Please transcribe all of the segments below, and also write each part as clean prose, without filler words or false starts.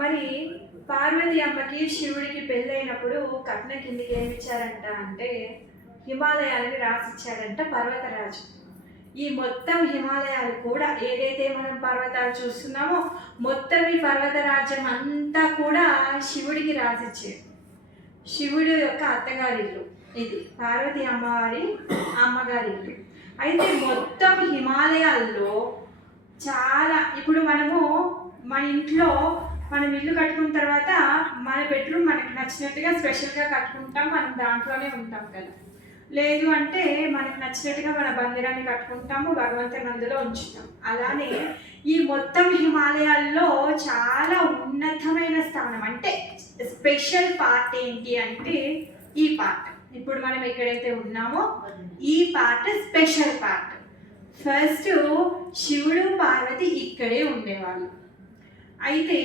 మరి పార్వతి అమ్మకి శివుడికి పెళ్ళైనప్పుడు కట్న కిందికి ఏమి ఇచ్చారంట అంటే హిమాలయాలని రాసిచ్చాడంట పర్వతరాజు. ఈ మొత్తం హిమాలయాలు కూడా ఏదైతే మనం పర్వతాలు చూస్తున్నామో మొత్తం ఈ పర్వతరాజ్యం అంతా కూడా శివుడికి రాసిచ్చాడు. శివుడు యొక్క అత్తగారిల్లు ఇది, పార్వతి అమ్మవారి అమ్మగారిల్లు. అయితే మొత్తం హిమాలయాల్లో చాలా, ఇప్పుడు మనము మన ఇంట్లో మనం ఇల్లు కట్టుకున్న తర్వాత మన బెడ్రూమ్ మనకు నచ్చినట్టుగా స్పెషల్గా కట్టుకుంటాం, మనం దాంట్లోనే ఉంటాం కదా. లేదు అంటే మనకు నచ్చినట్టుగా మన మందిరాన్ని కట్టుకుంటాము, భగవంతుని అందులో ఉంచుతాం. అలానే ఈ మొత్తం హిమాలయాల్లో చాలా ఉన్నతమైన స్థానం, అంటే స్పెషల్ పార్ట్ ఏంటి అంటే ఈ పార్ట్. ఇప్పుడు మనం ఎక్కడైతే ఉన్నామో ఈ పార్ట్ స్పెషల్ పార్ట్. ఫస్ట్ శివుడు పార్వతి ఇక్కడే ఉండేవాళ్ళు. అయితే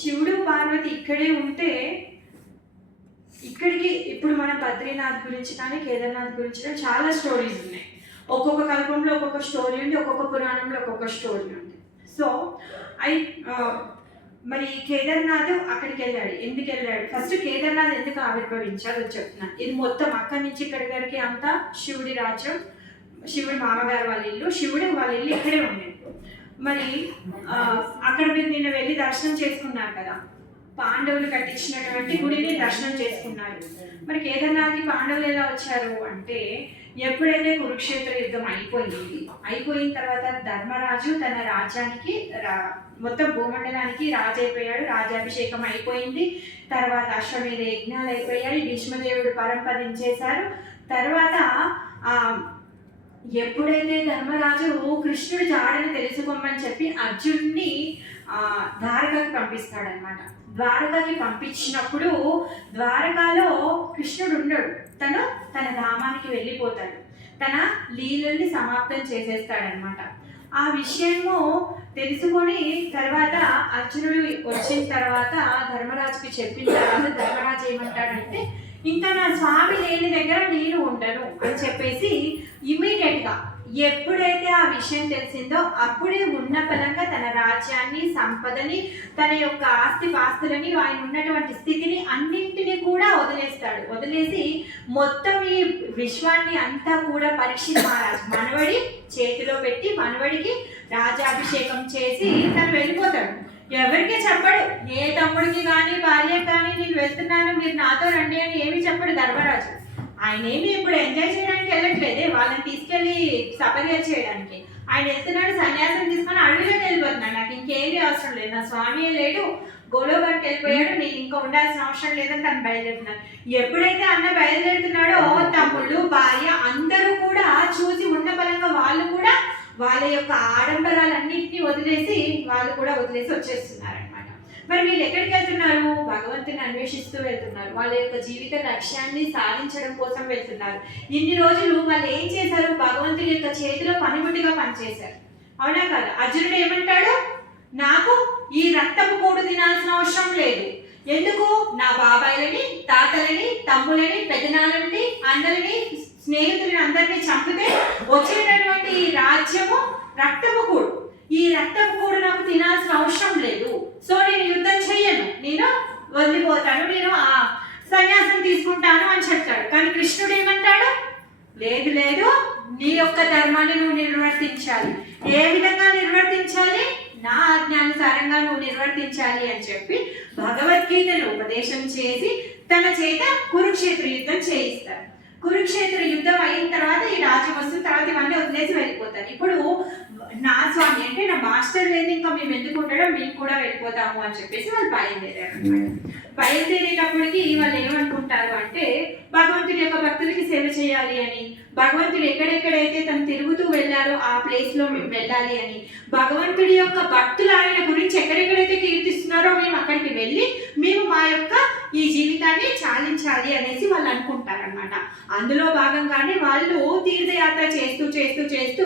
శివుడు పార్వతి ఇక్కడే ఉంటే ఇక్కడికి ఇప్పుడు మన బద్రీనాథ్ గురించి కానీ కేదార్నాథ్ గురించి కానీ చాలా స్టోరీస్ ఉన్నాయి. ఒక్కొక్క కల్పంలో ఒక్కొక్క స్టోరీ ఉంది, ఒక్కొక్క పురాణంలో ఒక్కొక్క స్టోరీ ఉంది. సో మరి కేదార్నాథ్ అక్కడికి వెళ్ళాడు. ఎందుకు వెళ్ళాడు? ఫస్ట్ కేదార్నాథ్ ఎందుకు ఆవిర్భవించాలో చెప్తున్నాను. ఇది మొత్తం అక్కడి నుంచి ఇక్కడి వరకు అంతా శివుడి రాజ్యం, శివుడి మామగారు వాళ్ళ ఇల్లు, శివుడు వాళ్ళ ఇల్లు ఇక్కడే ఉండేది. మరి అక్కడ మీరు నిన్న వెళ్ళి దర్శనం చేసుకున్నారు కదా, పాండవులు కట్టించినటువంటి గుడిని దర్శనం చేసుకున్నారు. మరి కేదార్నాథ్కి పాండవులు ఎలా వచ్చారు అంటే, ఎప్పుడైతే కురుక్షేత్ర యుద్ధం అయిపోయిన తర్వాత ధర్మరాజు తన రాజ్యానికి మొత్తం భూమండలానికి రాజు అయిపోయాడు, రాజాభిషేకం అయిపోయింది. తర్వాత అశ్వమేధ యజ్ఞాలు అయిపోయాయి, భీష్మదేవుడు పరంపదించేశారు. తర్వాత ఎప్పుడైతే ధర్మరాజు కృష్ణుడు జాడని తెలుసుకోమని చెప్పి అర్జునుడిని ద్వారకకి పంపిస్తాడనమాట. ద్వారకకి పంపించినప్పుడు ద్వారకాలో కృష్ణుడు ఉండడు, తను తన ధామానికి వెళ్ళిపోతాడు, తన లీలల్ని సమాప్తం చేసేస్తాడనమాట. ఆ విషయము తెలుసుకొని తర్వాత అర్జునుడు వచ్చిన తర్వాత ధర్మరాజుకి చెప్పిన తర్వాత ధర్మరాజు ఏమంటాడంటే, ఇంకా నా స్వామి లేని దగ్గర నేను ఉండను అని చెప్పేసి ఇమీడియట్గా ఎప్పుడైతే ఆ విషయం తెలిసిందో అప్పుడే ఉన్న పరంగా తన రాజ్యాన్ని, సంపదని, తన యొక్క ఆస్తిపాస్తులని, ఆయన ఉన్నటువంటి స్థితిని అన్నింటినీ కూడా వదిలేస్తాడు. వదిలేసి మొత్తం ఈ విశ్వాన్ని అంతా కూడా పరీక్షిత్ మహారాజ్ మనవడి చేతిలో పెట్టి మనవడికి రాజాభిషేకం చేసి తను వెళ్ళిపోతాడు. ఎవరికి చెప్పడు, ఏ తమ్ముడికి కానీ భార్యకి కానీ నేను వెళ్తున్నాను మీరు నాతో రండి అని ఏమి చెప్పడు ధర్మరాజు. ఆయన ఏమి ఇప్పుడు ఎంజాయ్ చేయడానికి వెళ్ళట్లేదే, వాళ్ళని తీసుకెళ్ళి సపర్య చేయడానికి. ఆయన వెళ్తున్నాడు, సన్యాసం తీసుకొని అడవిలోకి వెళ్ళిపోతున్నాడు. నాకు ఇంకేమీ అవసరం లేదు, నా స్వామి లేడు, గోలోబానికి వెళ్ళిపోయాడు, నేను ఇంకా ఉండాల్సిన అవసరం లేదని తను బయలుదేరుతున్నాడు. ఎప్పుడైతే అన్న బయలుదేరుతున్నాడో తమ్ముళ్ళు, భార్య అందరూ కూడా చూసి ఉన్న బలంగా వాళ్ళు కూడా వాళ్ళ యొక్క ఆడంబరాలన్నింటినీ వదిలేసి వాళ్ళు కూడా వదిలేసి వచ్చేస్తున్నారు అనమాట. మరి వీళ్ళు ఎక్కడికి వెళ్తున్నారు? భగవంతుని అన్వేషిస్తూ వెళ్తున్నారు, వాళ్ళ యొక్క జీవిత లక్ష్యాన్ని సాధించడం కోసం వెళ్తున్నారు. ఇన్ని రోజులు వాళ్ళు ఏం చేశారు? భగవంతుని యొక్క చేతిలో పనిముట్టిగా పనిచేశారు, అవునా కదా? అర్జునుడు ఏమంటాడు, నాకు ఈ రక్తపు కూడు తినాల్సిన అవసరం లేదు. ఎందుకు? నా బాబాయిలని, తాతలని, తమ్ములని, పెదనాలని, అన్నలని, స్నేహితులని అందరినీ చంపితే వచ్చేటటువంటి ఈ రాజ్యము రక్తపు కూడు. ఈ రక్తపు కూడు నాకు తినాల్సిన అవసరం లేదు. సో నేను యుద్ధం చెయ్యను, నేను వదిలిపోతాను, నేను సన్యాసం తీసుకుంటాను అని చెప్తాడు. కానీ కృష్ణుడు ఏమంటాడు? లేదు లేదు, నీ యొక్క ధర్మాన్ని నువ్వు నిర్వర్తించాలి. ఏ విధంగా నిర్వర్తించాలి? నా ఆజ్ఞానుసారంగా నువ్వు నిర్వర్తించాలి అని చెప్పి భగవద్గీతను ఉపదేశం చేసి తన చేత కురుక్షేత్ర యుద్ధం చేయిస్తారు. కురుక్షేత్ర యుద్ధం అయిన తర్వాత ఈ రాజ్యం వస్తున్న తర్వాత ఇవన్నీ వదిలేసి వెళ్ళిపోతారు. ఇప్పుడు నా స్వామి అంటే నా మాస్టర్ లేదు, ఇంకా మేము ఎందుకు ఉండడం, మేము కూడా వెళ్ళిపోతాము అని చెప్పేసి వాళ్ళు బయలుదేరారు అనమాట. బయలుదేరేటప్పటికి వాళ్ళు ఏమనుకుంటారు అంటే, భగవంతుడి యొక్క భక్తులకి సేవ చేయాలి అని, భగవంతుడు ఎక్కడెక్కడైతే తను తిరుగుతూ వెళ్ళారో ఆ ప్లేస్లో మేము వెళ్ళాలి అని, భగవంతుడి యొక్క భక్తులు ఆయన గురించి ఎక్కడెక్కడైతే కీర్తిస్తున్నారో మేము అక్కడికి వెళ్ళి మేము మా యొక్క ఈ జీవితాన్ని చాలించాలి అనేసి వాళ్ళు అనుకుంటారనమాట. అందులో భాగంగానే వాళ్ళు తీర్థయాత్ర చేస్తూ చేస్తూ చేస్తూ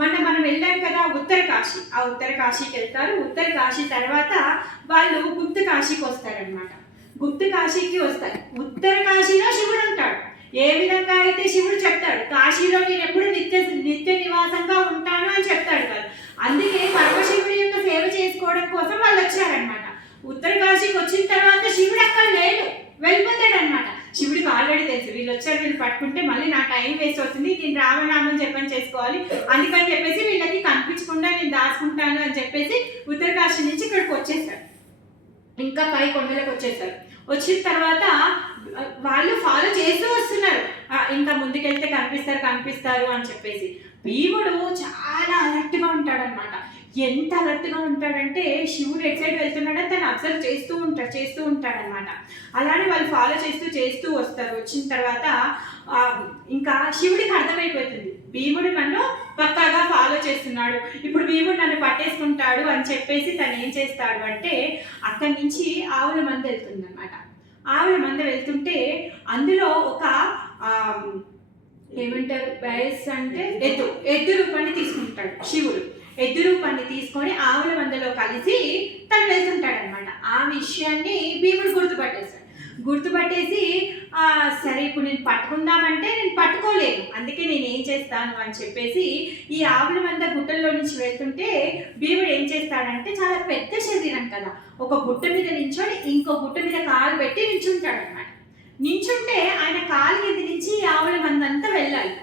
మనం వెళ్ళాం కదా ఉత్తర కాశీ, ఆ ఉత్తర కాశీకి వెళ్తారు. ఉత్తర కాశీ తర్వాత వాళ్ళు గుప్త కాశీకి వస్తారనమాట. గుప్త కాశీకి వస్తారు. ఉత్తర కాశీలో శివుడు ఉంటాడు. ఏ విధంగా అయితే శివుడు చెప్తాడు, కాశీలో నేను ఎప్పుడు నిత్య నివాసంగా ఉంటాను అని చెప్తాడు కదా. అందుకే పరమశివుడి యొక్క సేవ చేసుకోవడం కోసం వాళ్ళు వచ్చారనమాట. ఉత్తరకాశీకి వచ్చిన తర్వాత శివుడు అక్కడ లేడు, వెళ్ళిపోతాడనమాట. శివుడికి ఆల్రెడీ తెలుసు వీళ్ళు వచ్చారు, వీళ్ళు పట్టుకుంటే మళ్ళీ నా టైం వేస్ట్ అవుతుంది, నేను రామనామం చెప్పని చేసుకోవాలి, అందుకని చెప్పేసి వీళ్ళకి కనిపించకుండా నేను దాచుకుంటాను అని చెప్పేసి ఉత్తరకాశీ నుంచి ఇక్కడికి వచ్చేసారు, ఇంకా పై కొండలకు వచ్చేసారు. వచ్చిన తర్వాత వాళ్ళు ఫాలో చేస్తూ వస్తున్నారు, ఇంకా ముందుకెళ్తే కనిపిస్తారు అని చెప్పేసి. భీముడు చాలా అలర్ట్గా ఉంటాడనమాట. ఎంత అలర్ట్గా ఉంటాడంటే శివుడు ఎటు సైడ్ వెళ్తున్నాడని తను అబ్జర్వ్ చేస్తూ ఉంటాడనమాట. అలానే వాళ్ళు ఫాలో చేస్తూ వస్తారు. వచ్చిన తర్వాత ఇంకా శివుడికి అర్థమైపోతుంది భీముడు నన్ను పక్కాగా ఫాలో చేస్తున్నాడు, ఇప్పుడు భీముడు నన్ను పట్టేసుకుంటాడు అని చెప్పేసి తను ఏం చేస్తాడు అంటే అక్కడి నుంచి ఆవుల మంద వెళ్తుంది అనమాట. ఆవుల మంద వెళ్తుంటే అందులో ఒక ఏమంటారు బయస్ అంటే ఎద్దు రూపాన్ని తీసుకుంటాడు శివుడు. ఎద్దు రూపాన్ని తీసుకొని ఆవుల మందలో కలిసి తను వెళ్తుంటాడనమాట. ఆ విషయాన్ని భీముడు గుర్తుపట్టేసి సరే ఇప్పుడు నేను పట్టుకుందామంటే నేను పట్టుకోలేను, అందుకే నేను ఏం చేస్తాను అని చెప్పేసి ఈ ఆవుల మంద గుట్టల్లో నుంచి వెళ్తుంటే భీముడు ఏం చేస్తాడంటే చాలా పెద్ద శరీరం కదా, ఒక గుట్ట మీద నించొని ఇంకో గుట్ట మీద కాలు పెట్టి నించుంటాడనమాట. నించుంటే ఆయన కాలు కింద నుంచి ఆవుల మంద అంతా వెళ్ళాలి.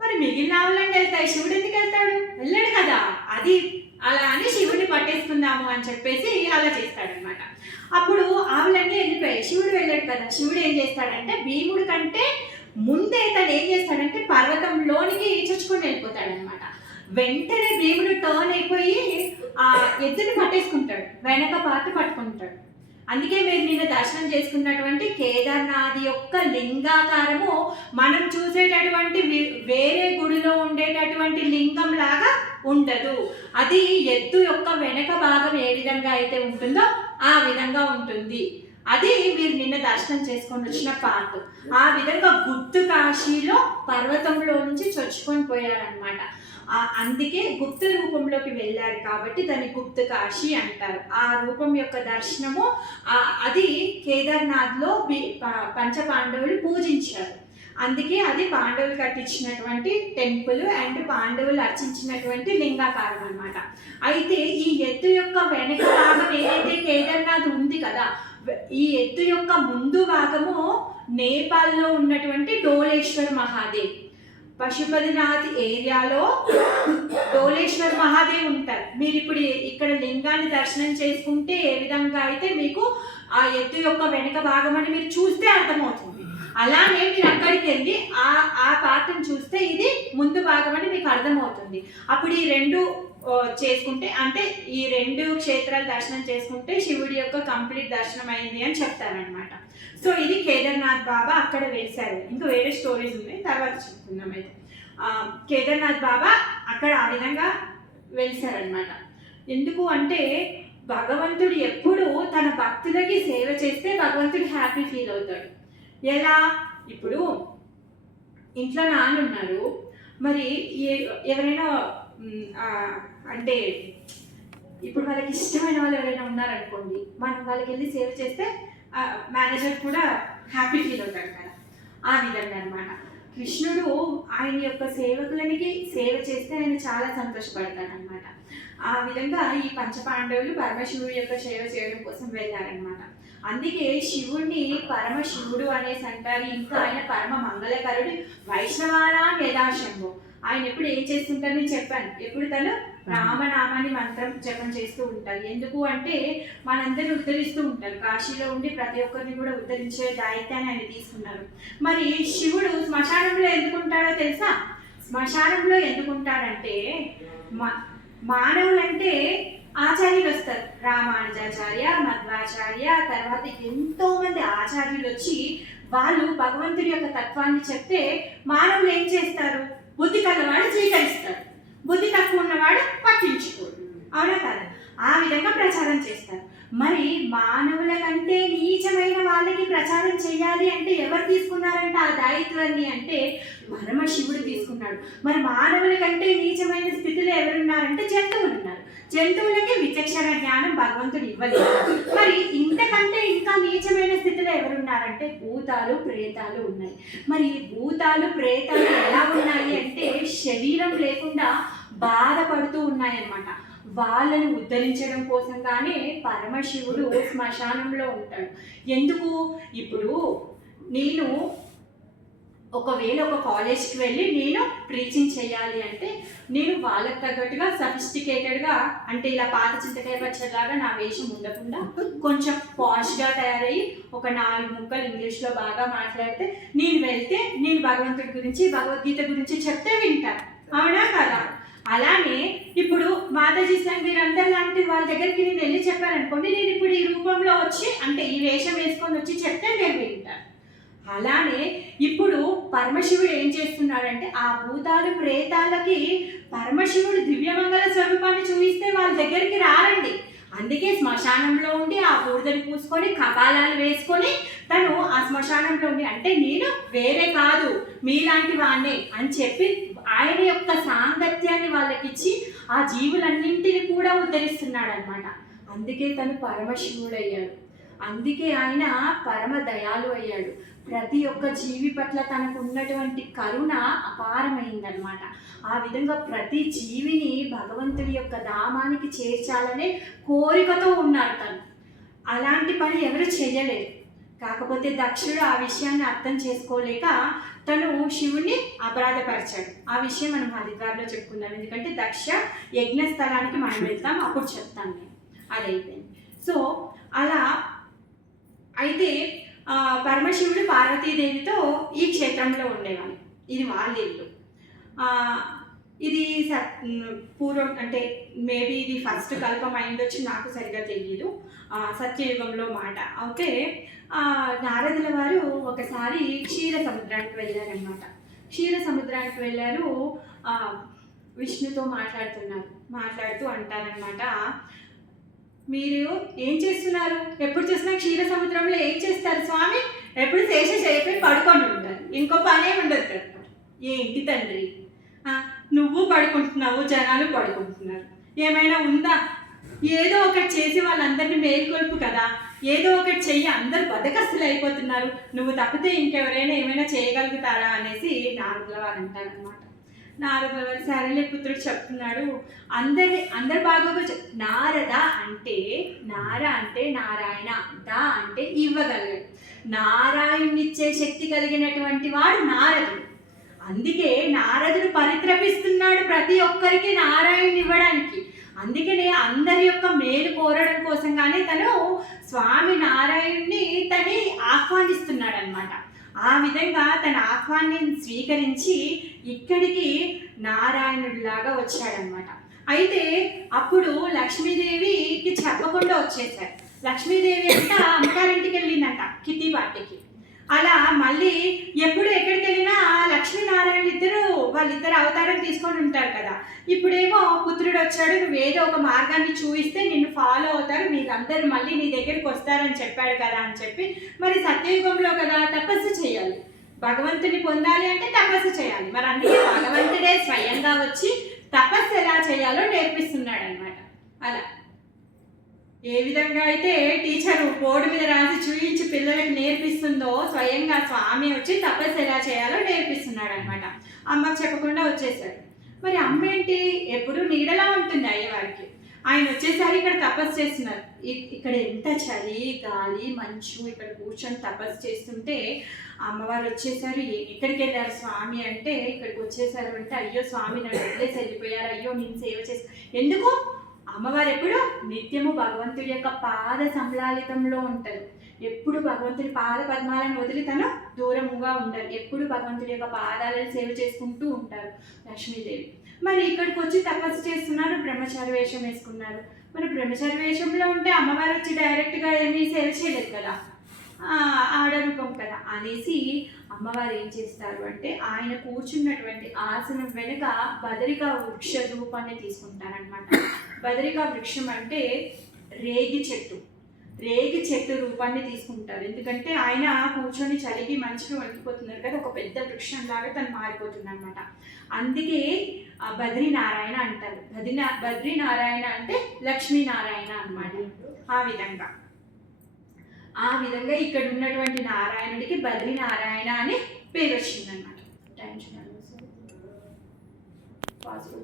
మరి మిగిలిన ఆవులన్నీ వెళ్తాయి, శివుడు ఎందుకు వెళ్తాడు? వెళ్ళాడు కదా. అది అలా అని శివుడిని పట్టేసుకుందాము అని చెప్పేసి అలా చేస్తాడనమాట. అప్పుడు ఆవులన్నీ వెళ్ళిపోయాయి, శివుడు వెళ్ళాడు కదా. శివుడు ఏం చేస్తాడంటే భీముడి కంటే ముందే తను ఏం చేస్తాడంటే పర్వతంలోనికి చొచ్చుకొని వెళ్ళిపోతాడనమాట. వెంటనే భీముడు టర్న్ అయిపోయి ఆ ఎద్దుని పట్టేసుకుంటాడు, వెనక పాటు పట్టుకుంటాడు. అందుకే మీరు నిన్న దర్శనం చేసుకున్నటువంటి కేదార్నాథ్ యొక్క లింగాకారము మనం చూసేటటువంటి వేరే గుడిలో ఉండేటటువంటి లింగం లాగా ఉండదు. అది ఎద్దు యొక్క వెనక భాగం ఏ విధంగా అయితే ఉంటుందో ఆ విధంగా ఉంటుంది. అది మీరు నిన్న దర్శనం చేసుకొని వచ్చిన పార్ట్. ఆ విధంగా గుప్త కాశీలో పర్వతంలో నుంచి చొచ్చుకొని పోయారనమాట. అందుకే గుప్త రూపంలోకి వెళ్ళారు కాబట్టి దాన్ని గుప్త కాశీ అంటారు. ఆ రూపం యొక్క దర్శనము అది కేదార్నాథ్లో పంచపాండవులు పూజించారు. అందుకే అది పాండవులు కట్టించినటువంటి టెంపుల్ అండ్ పాండవులు అర్చించినటువంటి లింగాకారం అనమాట. అయితే ఈ ఎత్తు యొక్క వెనక భాగం ఏదైతే కేదార్నాథ్ ఉంది కదా, ఈ ఎత్తు యొక్క ముందు భాగము నేపాల్లో ఉన్నటువంటి డోలేశ్వర్ మహాదేవ్. పశుపతినాథ్ ఏరియాలో డోలేశ్వర్ మహాదేవ్ ఉంటారు. మీరు ఇప్పుడు ఇక్కడ లింగాన్ని దర్శనం చేసుకుంటే ఏ విధంగా అయితే మీకు ఆ ఎత్తు యొక్క వెనక భాగం అని మీరు చూస్తే అర్థమవుతుంది. అలానే మీరు అక్కడికి వెళ్ళి ఆ పాత్రను చూస్తే ఇది ముందు భాగం అని మీకు అర్థమవుతుంది. అప్పుడు ఈ రెండు చేసుకుంటే అంటే ఈ రెండు క్షేత్రాలు దర్శనం చేసుకుంటే శివుడి యొక్క కంప్లీట్ దర్శనం అయింది అని చెప్తారనమాట. సో ఇది కేదార్నాథ్ బాబా అక్కడ వెలిశారు. ఇంకా వేరే స్టోరీస్ ఉన్నాయి, తర్వాత చెప్తున్నాం. అయితే కేదార్నాథ్ బాబా అక్కడ ఆ విధంగా వెలిశారనమాట. ఎందుకు అంటే భగవంతుడు ఎప్పుడు తన భక్తులకి సేవ చేస్తే భగవంతుడు హ్యాపీ ఫీల్ అవుతాడు. ఎలా? ఇప్పుడు ఇంట్లో నాన్న ఉన్నారు, మరి ఎవరైనా అంటే ఇప్పుడు వాళ్ళకి ఇష్టమైన వాళ్ళు ఎవరైనా ఉన్నారనుకోండి, మనం వాళ్ళకి వెళ్ళి సేవ చేస్తే మేనేజర్ కూడా హ్యాపీ ఫీల్ అవుతాడు కదా. ఆ విధంగా అనమాట కృష్ణుడు ఆయన యొక్క సేవకులనికి సేవ చేస్తే ఆయన చాలా సంతోషపడతాడనమాట. ఆ విధంగా ఈ పంచపాండవులు పరమశివుడి యొక్క సేవ చేయడం కోసం వెళ్ళారనమాట. అందుకే శివుడిని పరమశివుడు అనేసి అంటారు. ఇంకా ఆయన పరమ మంగళకరుడు, వైష్ణవానాం యథాశంభో. ఆయన ఎప్పుడు ఏం చేస్తుంటారు నేను చెప్పాను, ఎప్పుడు తను రామనామాన్ని మంత్రం జపం చేస్తూ ఉంటారు. ఎందుకు అంటే మనందరినీ ఉద్ధరిస్తూ ఉంటారు. కాశీలో ఉండి ప్రతి ఒక్కరిని కూడా ఉద్ధరించే దాయిత్యాన్ని ఆయన తీసుకున్నారు. మరి శివుడు శ్మశానంలో ఎందుకుంటాడో తెలుసా? శ్మశానంలో ఎందుకుంటాడంటే మానవులంటే ఆచార్యులు వస్తారు, రామానుజాచార్య, మధ్వాచార్య, తర్వాత ఎంతో మంది ఆచార్యులు వచ్చి వాళ్ళు భగవంతుడి యొక్క తత్వాన్ని చెప్తే మానవులు ఏం చేస్తారు? బుద్ధి కలవాడు స్వీకరిస్తారు, బుద్ధి తక్కువ ఉన్నవాడు పట్టించుకోడు. అవునా కదా? ఆ విధంగా ప్రచారం చేస్తారు. మరి మానవుల కంటే నీచమైన వాళ్ళకి ప్రచారం చేయాలి అంటే ఎవరు తీసుకున్నారంటే ఆ దాయిత్వాన్ని అంటే పరమశివుడు తీసుకున్నాడు. మరి మానవుల కంటే నీచమైన స్థితిలో ఎవరున్నారంటే జంతువులు ఉన్నారు. జంతువులకి విచక్షణ జ్ఞానం భగవంతుడు ఇవ్వలేదు. మరి ఇంతకంటే ఇంకా నీచమైన స్థితిలో ఎవరున్నారంటే భూతాలు, ప్రేతాలు ఉన్నాయి. మరి భూతాలు, ప్రేతాలు ఎలా ఉన్నాయి అంటే శరీరం లేకుండా బాధపడుతూ ఉన్నాయన్నమాట. వాళ్ళను ఉద్ధరించడం కోసం కానీ పరమశివుడు శ్మశానంలో ఉంటాడు. ఎందుకు? ఇప్పుడు నేను ఒకవేళ ఒక కాలేజ్కి వెళ్ళి నేను ప్రీచింగ్ చేయాలి అంటే నేను వాళ్ళకి తగ్గట్టుగా సఫిస్టికేటెడ్గా, అంటే ఇలా పాత చింతకాయ పచ్చడిలాగా నా వేషం ఉండకుండా కొంచెం పాష్గా తయారయ్యి ఒక 4 ముక్కలు ఇంగ్లీష్లో బాగా మాట్లాడితే నేను వెళ్తే నేను భగవంతుడి గురించి భగవద్గీత గురించి చెప్తే వింటాను. అవునా కదా? అలానే ఇప్పుడు మాతాజీ సంఘ్ మీరందరూ లాంటి వాళ్ళ దగ్గరికి నేను వెళ్ళి చెప్పారనుకోండి, నేను ఇప్పుడు ఈ రూపంలో వచ్చి అంటే ఈ వేషం వేసుకొని వచ్చి చెప్తే నేను వింటాను. అలానే ఇప్పుడు పరమశివుడు ఏం చేస్తున్నాడంటే ఆ భూతాలు ప్రేతాలకి పరమశివుడు దివ్యమంగళ స్వరూపాన్ని చూపిస్తే వాళ్ళ దగ్గరికి రారండి. అందుకే శ్మశానంలో ఉండి ఆ బూడిదని పూసుకొని కపాలాలు వేసుకొని తను ఆ శ్మశానంలో ఉండి, అంటే నేను వేరే కాదు మీలాంటి వాణ్ణే అని చెప్పి ఆయన యొక్క సాంగత్యాన్ని వాళ్ళకిచ్చి ఆ జీవులన్నింటిని కూడా ఉద్ధరిస్తున్నాడు అనమాట. అందుకే తను పరమశివుడు అయ్యాడు. అందుకే ఆయన పరమ దయాలు అయ్యాడు. ప్రతి ఒక్క జీవి పట్ల తనకు ఉన్నటువంటి కరుణ అపారమైందనమాట. ఆ విధంగా ప్రతి జీవిని భగవంతుడి యొక్క ధామానికి చేర్చాలనే కోరికతో ఉన్నారు తను. అలాంటి పని ఎవరు చేయలేరు. కాకపోతే దక్షుడు ఆ విషయాన్ని అర్థం చేసుకోలేక తను శివుణ్ణి అపరాధపరిచాడు. ఆ విషయం మనం హరిద్వార్లో చెప్పుకుందాం. ఎందుకంటే దక్ష యజ్ఞస్థలానికి మనం వెళ్తాం, అప్పుడు చెప్తాను నేను. అదైపోయింది. సో అలా అయితే పరమశివుడు పార్వతీదేవితో ఈ క్షేత్రంలో ఉండేవాళ్ళు. ఇది వాళ్ళ ఇల్లు. ఇది పూర్వం అంటే మేబీ ఇది ఫస్ట్ కల్పం అయిందొచ్చి నాకు సరిగా తెలియదు, సత్యయుగంలో మాట. ఓకే. నారదుల వారు ఒకసారి క్షీర సముద్రానికి వెళ్ళారనమాట. క్షీర సముద్రానికి వెళ్ళారు. విష్ణుతో మాట్లాడుతూ అంటారనమాట, మీరు ఏం చేస్తున్నారు? ఎప్పుడు చూసినా క్షీర సముద్రంలో ఏం చేస్తారు స్వామి? ఎప్పుడు శేష చేయకపోయి పడుకొని ఉంటారు, ఇంకో పనే ఉండదు కదా. ఏంటి తండ్రి, నువ్వు పడుకుంటున్నావు, జనాలు పడుకుంటున్నారు, ఏమైనా ఉందా? ఏదో ఒకటి చేసి వాళ్ళందరినీ మేల్కొల్పు కదా, ఏదో ఒకటి చెయ్యి, అందరూ బద్దకస్తులు అయిపోతున్నారు, నువ్వు తప్పితే ఇంకెవరైనా ఏమైనా చేయగలుగుతారా అనేసి నారదుల వారు అంటారనమాట. నారదుల వారు సరేలే పుత్రుడు చెప్తున్నాడు, అందరు బాగా నారద అంటే నార అంటే నారాయణ, ద అంటే ఇవ్వగలడు, నారాయణునిచ్చే శక్తి కలిగినటువంటి వాడు నారదుడు. అందుకే నారదుడు పరిత్రపిస్తున్నాడు ప్రతి ఒక్కరికి నారాయణుని ఇవ్వడానికి. అందుకనే అందరి యొక్క మేలు కోరడం కోసంగానే తను స్వామి నారాయణుని తని ఆహ్వానిస్తున్నాడు అనమాట. ఆ విధంగా తన ఆహ్వాన్ని స్వీకరించి ఇక్కడికి నారాయణుడిలాగా వచ్చాడనమాట. అయితే అప్పుడు లక్ష్మీదేవికి చెప్పకుండా వచ్చేసారు. లక్ష్మీదేవి అంట అమ్మగారింటికి వెళ్ళిందంట కిట్టి పార్టీకి. అలా మళ్ళీ ఎప్పుడు ఎక్కడికి వెళ్ళినా లక్ష్మీనారాయణ వాళ్ళిద్దరు అవతారం తీసుకొని ఉంటారు కదా. ఇప్పుడేమో పుత్రుడు వచ్చాడు, నువ్వు ఏదో ఒక మార్గాన్ని చూపిస్తే నిన్ను ఫాలో అవుతారు, మీరందరూ మళ్ళీ నీ దగ్గరికి వస్తారని చెప్పాడు కదా అని చెప్పి, మరి సత్యయుగంలో కదా తపస్సు చేయాలి, భగవంతుని పొందాలి అంటే తపస్సు చేయాలి. మరి అందుకే భగవంతుడే స్వయంగా వచ్చి తపస్సు ఎలా చేయాలో నేర్పిస్తున్నాడు అనమాట. అలా ఏ విధంగా అయితే టీచరు బోర్డు మీద రాసి చూయించి పిల్లలకు నేర్పిస్తుందో, స్వయంగా స్వామి వచ్చి తపస్సు ఎలా చేయాలో నేర్పిస్తున్నాడు అనమాట. అమ్మకు చెప్పకుండా వచ్చేసాడు. మరి అమ్మ ఏంటి, ఎప్పుడు నీడలా ఉంటుంది అయ్యేవారికి. ఆయన వచ్చేసరి ఇక్కడ తపస్సు చేస్తున్నారు. ఇక్కడ ఎంత చలి, గాలి, మంచు, ఇక్కడ కూర్చొని తపస్సు చేస్తుంటే అమ్మవారు వచ్చేసారు. ఎక్కడికి వెళ్ళారు స్వామి అంటే ఇక్కడికి వచ్చేసారు అంటే, అయ్యో స్వామి నన్ను వదిలేసి వెళ్ళిపోయారు, అయ్యో నేను సేవ చేసి. ఎందుకు? అమ్మవారు ఎప్పుడు నిత్యము భగవంతుడి యొక్క పాద సంలాలితంలో ఉంటారు. ఎప్పుడు భగవంతుడి పాద పద్మాలను వదిలి తను దూరముగా ఉండరు. ఎప్పుడు భగవంతుడి యొక్క పాదాలను సేవ చేసుకుంటూ ఉంటారు లక్ష్మీదేవి. మరి ఇక్కడికి వచ్చి తపస్సు చేస్తున్నారు, బ్రహ్మచారి వేషం వేసుకున్నారు. మరి బ్రహ్మచారి వేషంలో ఉంటే అమ్మవారు వచ్చి డైరెక్ట్గా ఏమీ సేవ చేయలేదు కదా, ఆడరూపం కదా అనేసి అమ్మవారు ఏం చేస్తారు అంటే ఆయన కూర్చున్నటువంటి ఆసనం వెనుక బదరికా వృక్ష రూపాన్ని తీసుకుంటారనమాట. బదరికా వృక్షం అంటే రేగి చెట్టు రూపాన్ని తీసుకుంటారు. ఎందుకంటే ఆయన కూర్చొని చలికి మంచిగా వణికిపోతున్నారు కదా, ఒక పెద్ద వృక్షం లాగా తను మారిపోతుంది అనమాట. అందుకే బద్రీనారాయణ అంటారు. బద్రీనారాయణ అంటే లక్ష్మీనారాయణ అనమాట. ఆ విధంగా ఇక్కడ ఉన్నటువంటి నారాయణుడికి బద్రీనారాయణ అని పేరు వచ్చిందనమాట.